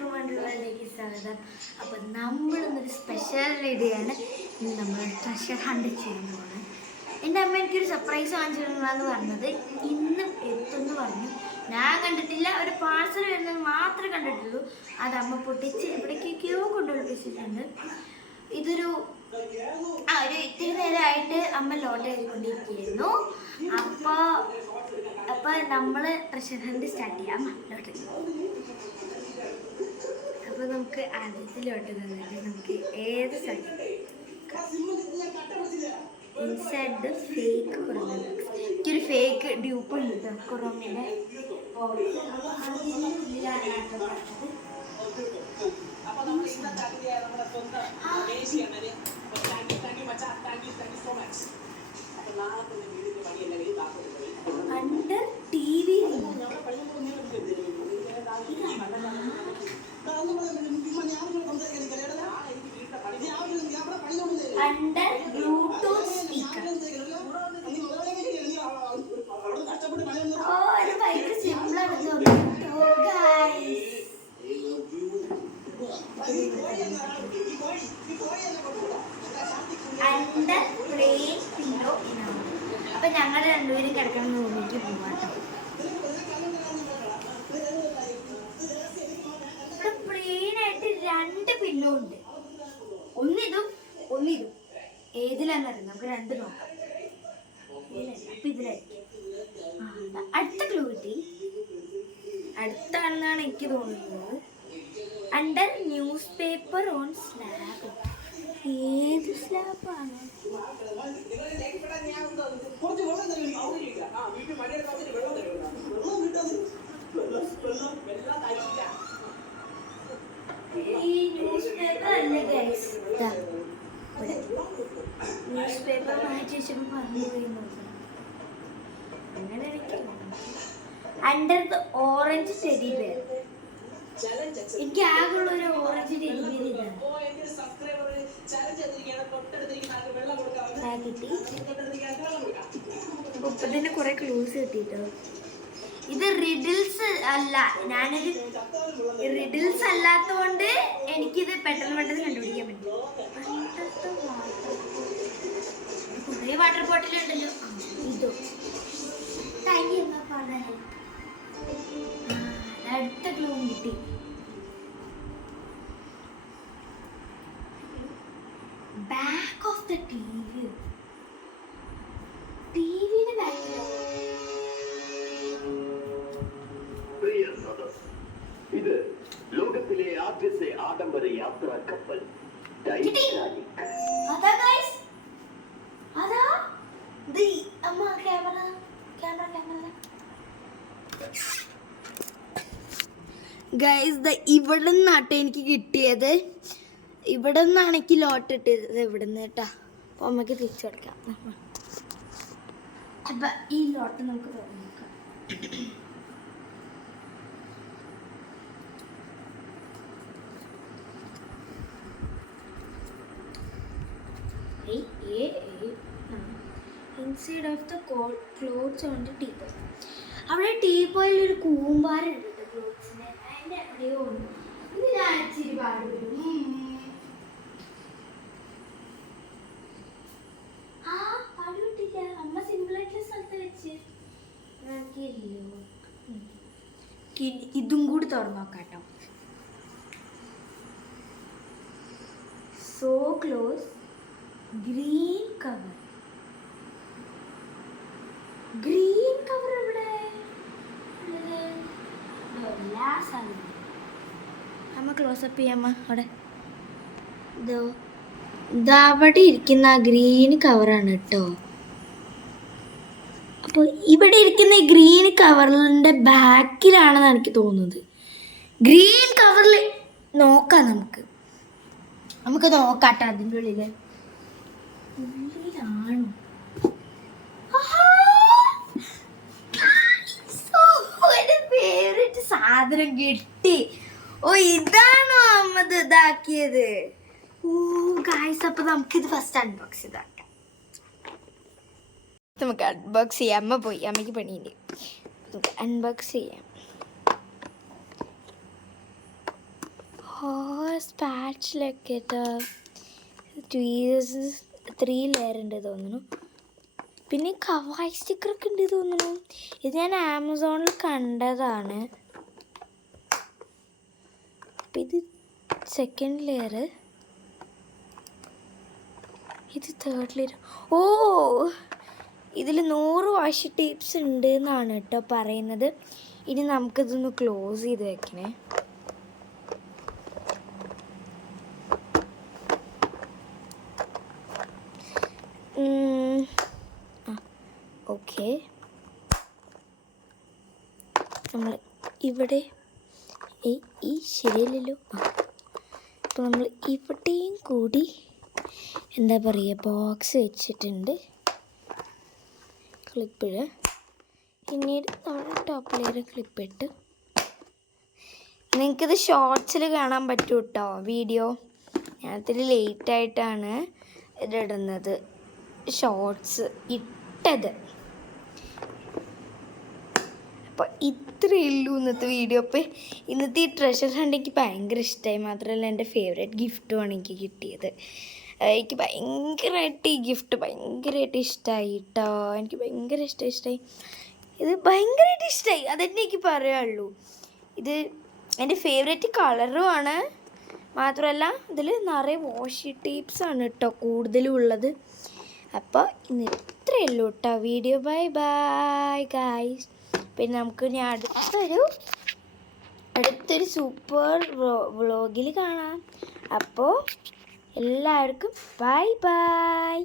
എല്ലാവർക്കും വേണ്ടിയുള്ളതിലേക്ക് സ്വാഗതം. അപ്പോൾ നമ്മളിന്നൊരു സ്പെഷ്യൽ വീഡിയോയാണ് ഇന്ന് നമ്മൾ ട്രഷർ ഹണ്ട് ചെയ്യാൻ പോകുന്നത്. എൻ്റെ അമ്മ എനിക്കൊരു സർപ്രൈസ് വാങ്ങിച്ചിട്ടുണ്ടെന്ന് പറഞ്ഞത് ഇന്ന് എത്തുമെന്ന് പറഞ്ഞു. ഞാൻ കണ്ടിട്ടില്ല, ഒരു പാഴ്സൽ വരുന്നത് മാത്രമേ കണ്ടിട്ടുള്ളൂ. അത് അമ്മ പൊട്ടിച്ച് എവിടേക്കൊക്കെയോ കൊണ്ടുപോയിട്ടുണ്ട്. ഇതൊരു ഇത്തിരി നേരമായിട്ട് അമ്മ ലോട്ട് ചെയ്തുകൊണ്ടിരിക്കുകയായിരുന്നു. അപ്പോൾ നമ്മൾ ട്രഷർ ഹണ്ട് സ്റ്റാർട്ട് ചെയ്യാം. ലോട്ട് അപ്പോൾ നമുക്ക് ആദ്യത്തിലോട്ട് തന്നിട്ട് നമുക്ക് ഏത് സ്ഥലം ഇൻസൈഡ് ദ ഫേക്ക് കുറവ്. എനിക്കൊരു ഫേക്ക് ഡ്യൂപ്പ് ഉണ്ട് കുറവിൻ്റെ. Under T V under bluetooth speaker. ഇത് ഭയങ്കര സിമ്പിളാണ്. Under plain pillow. അപ്പൊ ഞങ്ങൾ രണ്ടുപേരും കിടക്കണം റൂമിലേക്ക് പോവാട്ടോ. ഇവിടെ പ്ലെയിൻ ആയിട്ട് 2 പില്ലോ ഉണ്ട്. ഒന്നിതും ഒന്നിതും. ഏതിലാന്നറിയാം, നമുക്ക് 2 നോക്കാം. അപ്പൊ ഇതിലായിരിക്കും. അടുത്ത ക്ലൂ കിട്ടി. അടുത്താണെന്നാണ് എനിക്ക് തോന്നുന്നത്. Under newspaper on slab. ഏത് സ്ലാബാണ്? ഈ ന്യൂസ് പേപ്പർ അല്ല ഗൈസ്. ന്യൂസ് പേപ്പർ മാറ്റി വെച്ചപ്പോൾ പറഞ്ഞു പോയിരുന്നു. അങ്ങനെ under the orange teddy bear. എനിക്ക് ആകെയുള്ള ഒരു ഓറഞ്ച് ടെഡി ബെയർ ഇതാണ്. ഇപ്പൊ തന്നെ കുറെ ക്ലൂസ് കിട്ടിട്ടോ. ഇത് റിഡിൽസ് അല്ല. ഞാനൊരു റിഡിൽസ് അല്ലാത്തതുകൊണ്ട് എനിക്കിത് പെട്ടെന്ന് കണ്ടുപിടിക്കാൻ പറ്റും. കുറെ വാട്ടർ ബോട്ടിൽ ഉണ്ടല്ലോ. ഇതോ അടുത്ത ക്ലൂ കിട്ടി. ബാക്ക് ഓഫ് ദ ടിവിയുടെ ബാക്കിലോ? ഇത് ലോകത്തിലെ ആദ്യത്തെ ആഡംബര യാത്രാ കപ്പൽ ടൈറ്റാനിക്. അതാ ഗൈസ്, അതാ. അമ്മ ക്യാമറ ഗൈസ്, ഇവിടെ നിന്നാട്ടെ എനിക്ക് കിട്ടിയത്. ഇവിടെ നിന്നാണ് എനിക്ക് ലോട്ട് ഇട്ടത്. ഇവിടെ നിന്ന് കേട്ടാ. അപ്പോൾ അമ്മക്ക് തിരിച്ചെടുക്കാം. അപ്പം ഈ ലോട്ട് നമുക്ക് നോക്കാം. Inside of the clothes on the teapoy. അവിടെ ടീപ്പോയിൽ ഒരു കൂമ്പാരുണ്ട് ക്ലോത്ത്സിന്. അതിൻ്റെ എവിടെയോ ഇത് ഞാൻ ഇച്ചിരി പാടുപെടും. പാടുപെട്ടില്ല. അമ്മ സിമ്പിളായിട്ടുള്ള സ്ഥലത്ത് വെച്ച് ഇതും കൂടി തുറന്നു നോക്കാട്ടോ. So close. Green cover. Green cover എവിടെ? അമ്മ ക്ലോസപ്പ് ചെയ്യാമ്മ. അവിടെ ഇതവിടെ ഇരിക്കുന്ന ഗ്രീൻ കവറാണ് കേട്ടോ. അപ്പോൾ ഇവിടെ ഇരിക്കുന്ന ഗ്രീൻ കവറിൻ്റെ ബാക്കിലാണെന്ന് എനിക്ക് തോന്നുന്നത്. ഗ്രീൻ കവറിൽ നോക്കാം. നമുക്ക് നോക്കാട്ടോ. അതിൻ്റെ ഉള്ളിലാണോ? ഫേവറേറ്റ് സാധനം കിട്ടി. ഓ, ഇതാണോ അമ്മ ഇതാക്കിയത്? ഓ ഗായ്സ്, അപ്പൊ നമുക്കിത് ഫസ്റ്റ് അൺബോക്സ് ഇതാക്കാം. നമുക്ക് അൺബോക്സ് ചെയ്യാം. അമ്മ പോയി, അമ്മയ്ക്ക് പണിയില്ല. നമുക്ക് അൺബോക്സ് ചെയ്യാം. സ്പാച്ചിലൊക്കെ കേട്ടോ 2 years 3 ലെയർ ഉണ്ട് തോന്നുന്നു. പിന്നെ കവായ് സ്റ്റിക്കറൊക്കെ ഉണ്ട് തോന്നുന്നു. ഇത് ഞാൻ ആമസോണിൽ കണ്ടതാണ്. അപ്പം ഇത് 2nd ലെയർ, ഇത് 3rd ലെയർ. ഓ, ഇതിൽ 100 വാഷി ടേപ്സ് ഉണ്ട് എന്നാണ് കേട്ടോ പറയുന്നത്. ഇനി നമുക്കിതൊന്ന് ക്ലോസ് ചെയ്ത് വെക്കണേ. ഓക്കെ, നമ്മൾ ഇവിടെ ഈ ശരിയല്ലല്ലോ. അപ്പോൾ നമ്മൾ ഇവിടെയും കൂടി എന്താ പറയുക ബോക്സ് വെച്ചിട്ടുണ്ട്, ക്ലിപ്പിഴ്. പിന്നീട് നമ്മുടെ ടോപ്പ് ലെയർ ക്ലിപ്പിട്ട്. നിങ്ങൾക്കിത് ഷോർട്സിൽ കാണാൻ പറ്റും കേട്ടോ വീഡിയോ. ഞാനതിൽ ലേറ്റായിട്ടാണ് ഇതിടുന്നത്, ഷോർട്സ് ഇട്ടത്. അപ്പോൾ ഇത്രയേ ഉള്ളൂ ഇന്നത്തെ വീഡിയോ. അപ്പോൾ ഇന്നത്തെ ഈ ട്രഷർ ഹണ്ട് എനിക്ക് ഭയങ്കര ഇഷ്ടമായി. മാത്രമല്ല എൻ്റെ ഫേവറേറ്റ് ഗിഫ്റ്റുമാണ് എനിക്ക് കിട്ടിയത്. എനിക്ക് ഭയങ്കരമായിട്ട് ഈ ഗിഫ്റ്റ് ഭയങ്കരമായിട്ട് ഇഷ്ടമായി കേട്ടോ. എനിക്ക് ഭയങ്കര ഇഷ്ടമായി. ഇത് ഭയങ്കരമായിട്ട് ഇഷ്ടമായി, അതെന്നെ എനിക്ക് പറയാനുള്ളൂ. ഇത് എൻ്റെ ഫേവറേറ്റ് കളറുമാണ്. മാത്രമല്ല ഇതിൽ നിറയെ വാഷി ടേപ്സാണ് കേട്ടോ കൂടുതലും ഉള്ളത്. അപ്പോൾ ഇന്ന് ഇത്രയേ ഉള്ളൂ കേട്ടോ വീഡിയോ. Bye bye guys. പിന്നെ നമുക്ക് ഇനി അടുത്തൊരു സൂപ്പർ വ്ളോഗിൽ കാണാം. അപ്പോൾ എല്ലാവർക്കും ബൈ ബൈ.